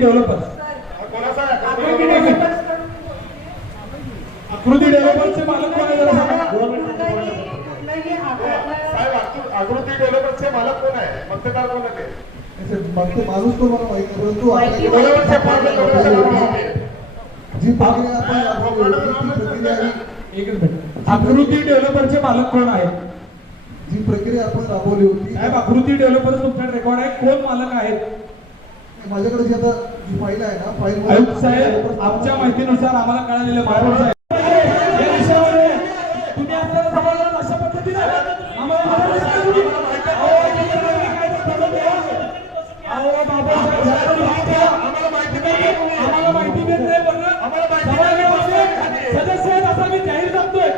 Developer आकृती डेव्हलपरचे मालक कोण आहे जरा सांगा। आकृती डेव्हलपरचे मालक कोण आहे, मक्तेदार कोण आहे? मग ते माणूस तो मला माहिती, परंतु जी प्रक्रिया आकृती डेव्हलपरचे मालक कोण आहे? जी प्रक्रिया आपण राबवली होती साहेब, आकृती डेव्हलपर तुमच्याकडे रेकॉर्ड आहे, कोण मालक आहेत? माझ्याकडे जी आता जी फाईल आहे ना, फाईल आयुक्त साहेब, आमच्या माहितीनुसार आम्हाला कळालेलं महापौर साहेब तुम्ही असताना समाजाला अशा पद्धतीने आम्हाला माहिती देत नाही, बरं सदस्य आहेत असा मी जाहीर करतोय।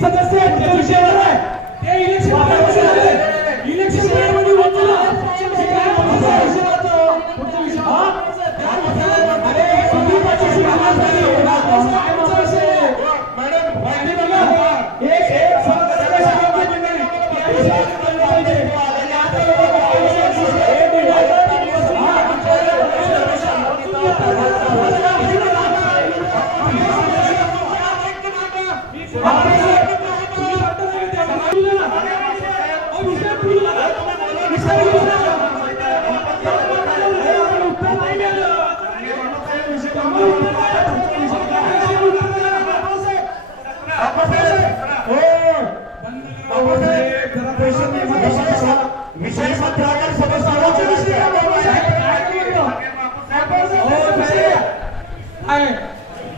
सदस्य त्या विषयावर आहे ते इलेक्शन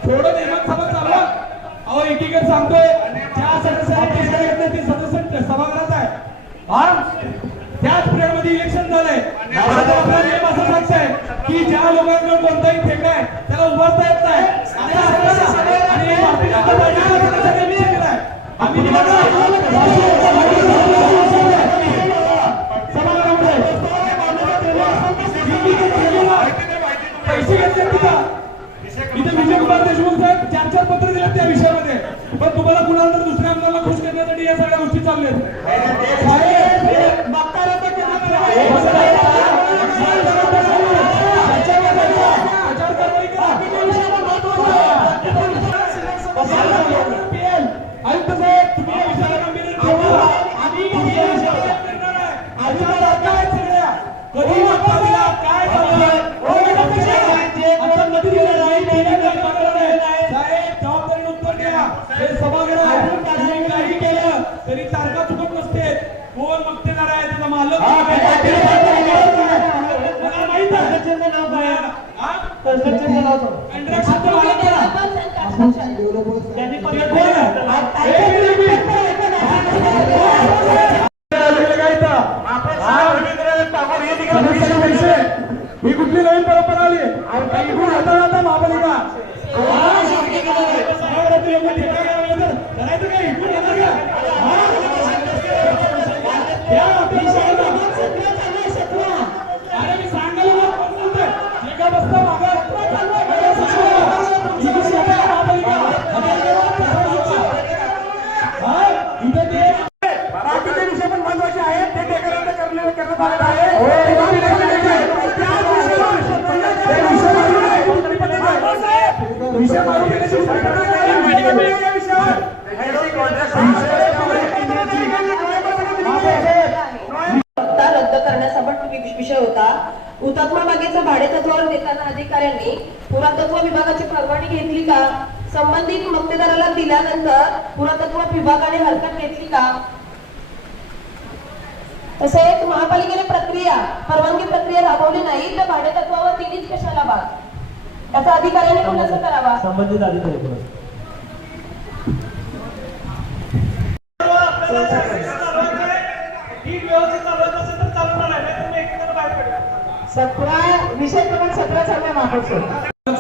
थोडं नियमन सभा चालवा। अहो एकीकडे सांगतोय ज्या सदस्यांनी ते सदस्य सभागृहात आहे, त्याच पिरियड मध्ये इलेक्शन झालंय। आपला नियम असं सांगताय की ज्या लोकांकडे कोणताही ठेका आहे त्याला उभारता येत नाही, आणि भारतीय जनता पार्टीच्या सदस्यांनी केलं आहे। आम्ही पैसे घेतले इथे विजय कुमार देशमुख साहेब 4 पत्र दिले त्या विषयामध्ये, पण तुम्हाला कुणाला तर दुसऱ्या आमदाराला खुश करण्यासाठी या सगळ्या गोष्टी चालल्या आयुक्त साहेब, तुम्ही या विषयाला गंभीर ठेवा। आम्ही कधी काय जबाबदारी उत्तर द्या। हे सभागृह काही केलं तरी तारखा चुकत नसते, कोण मक्तेदार आहे त्याचा मालक माहित ही कुठली नवीन परंपरा आली आता महापालिका करायचं काय इकडून येणार का? अरे मी सांगायला एका बसता महापालिका बाकीचे विषय पण महत्वाचे आहेत, ते करण्यात आलेलं आहे। रद्द करण्यासोबत विषय होता। हुतात्मा बागेचं भाडे तत्वावर देताना अधिकाऱ्यांनी पुरातत्व विभागाची परवानगी घेतली का? संबंधित मक्तेदाराला दिल्यानंतर पुरातत्व विभागाने हरकत घेतली का? तसेच महापालिकेने परवानगी प्रक्रिया राबवली नाही तर भाडे तत्वावर दिलीच कशाला बाग? त्याचा अधिकाऱ्यांनी पण असं करावा। संबंधित अधिकारी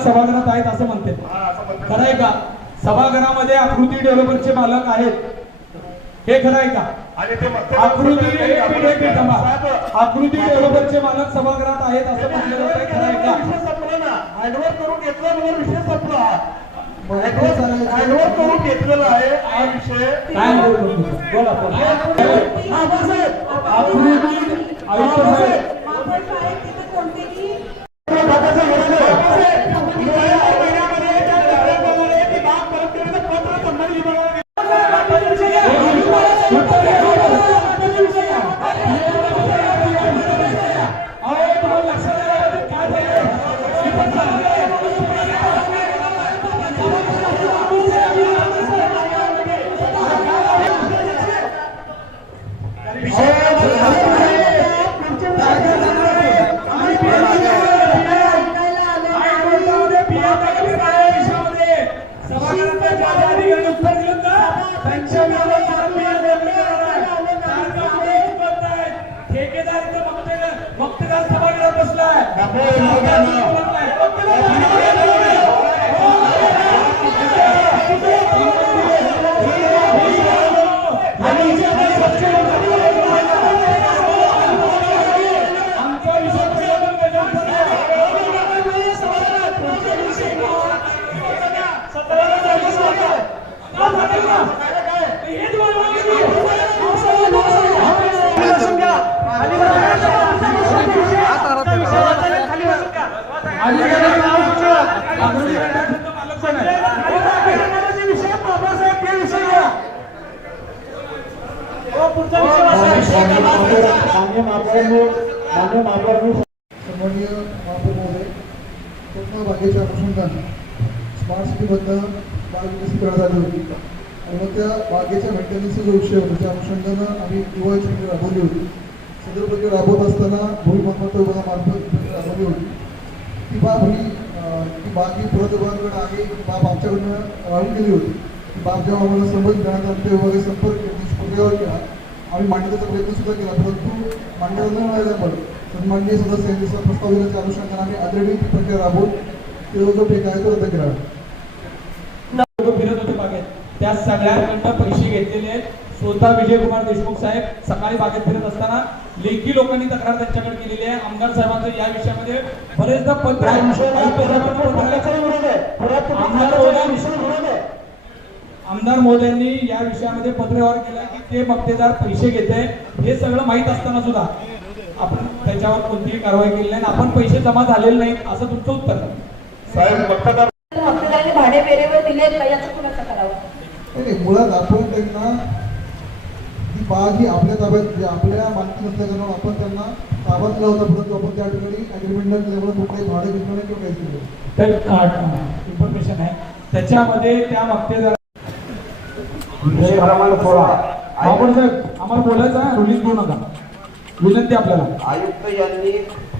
सभागृहात आहेत असं म्हणते, खरं आहे का? सभागृहामध्ये आकृती डेव्हलपरचे मालक आहेत, हे खरं आहे का? आणि ते आकृती आकृती डेव्हलपरचे मालक सभागृहात आहेत असं म्हटलं जात आहे, खरं आहे का? विषय संपला ना, हँडओव्हर करून घेतला म्हणून विषय संपला. ते चालायचं. हँडओव्हर करून घेतलेला आहे हा विषय. काय बोलतो? बोला बोला. आकृती आयुक्त साहेब सन्माननीय महापौर महोदय, कोकण बागेच्या अनुषंगाने स्मार्ट सिटीमधनं बाग विकसित करण्यात आली होती आणि मग त्या बागेच्या मेंटेनन्सचा जो विषय होता त्या अनुषंगानं आम्ही दिवाळीची प्रक्रिया राबवली होती. सदर प्रक्रिया राबवत असताना भूमिमालमत्ता विभागामार्फत राबवली होती. ती बाग ही पुरात विभागाकडे आली, ती बाब आमच्याकडनं राहून गेली होती. ती बाब जेव्हा आम्हाला संबंधित करण्यात त्या विभागाने संपर्क प्रक्रियावर केला, आम्ही मांडण्याचा प्रयत्न सुद्धा केला, परंतु मांडण्याला न मिळाल्यामुळे सन्माननीय सदस्यांनी प्रस्ताव दिल्याच्या अनुषंगाने आम्ही ऑलरेडी ती प्रक्रिया राबवून तो जो ठेका आहे तो रद्द केला. फिरत होते बागेत, त्या सगळ्यांकडनं पैसे घेतलेले आहेत. स्वतः विजयकुमार देशमुख साहेब सकाळी बागेत फिरत असताना लेखी लोकांनी तक्रार त्यांच्याकडे केलेली आहे. आमदार साहेबांचं या विषयामध्ये बरेचदा पत्र आमदार मोदयांनी या विषयामध्ये पत्रव्यवहार केला की ते मक्तेदार पैसे घेते, हे सगळं माहीत असताना सुद्धा आपण त्याच्यावर कोणतीही कारवाई केली नाही. आपण पैसे जमा झालेले नाहीत असं तुमचं उत्तर. साहेब मतदार मक्तेदारांनी भाडे वेळेवर दिले का याचा खुलासा करावा. नाही, मुळात आपण त्यांना ती बाग ही आपल्या ताब्यात म्हणजे आपल्या मालकी नसल्याकारणाने आपण त्यांना ताब्यात दिला होता, परंतु आपण त्या ठिकाणी अग्रीमेंट न केल्यामुळे कुठलाही भाडे घेतलं नाही किंवा काहीच केलं. तर इन्फॉर्मेशन आहे त्याच्यामध्ये त्या मक्तेदार आपण साहेब आम्हाला बोलायचं आहे, रिलीज घेऊ नका, विनंती आपल्याला. आयुक्त यांनी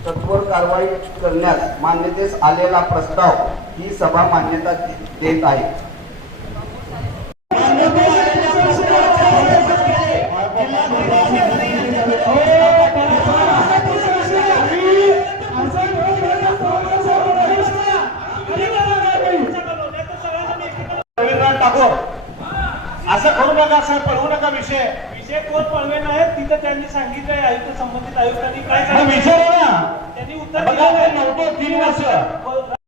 सत्वर कारवाई करण्यास मान्यतेस आलेला प्रस्ताव ही सभा मान्यता देत आहे. टाकू असं करू नका, असं पळवू नका विषय. विषय कोण पळवे नाही, तिथं त्यांनी सांगितलंय आयुक्त संबंधित आयुक्तांनी काय विचारा ना, त्यांनी उत्तर दिलं नव्हतं 3 वर्ष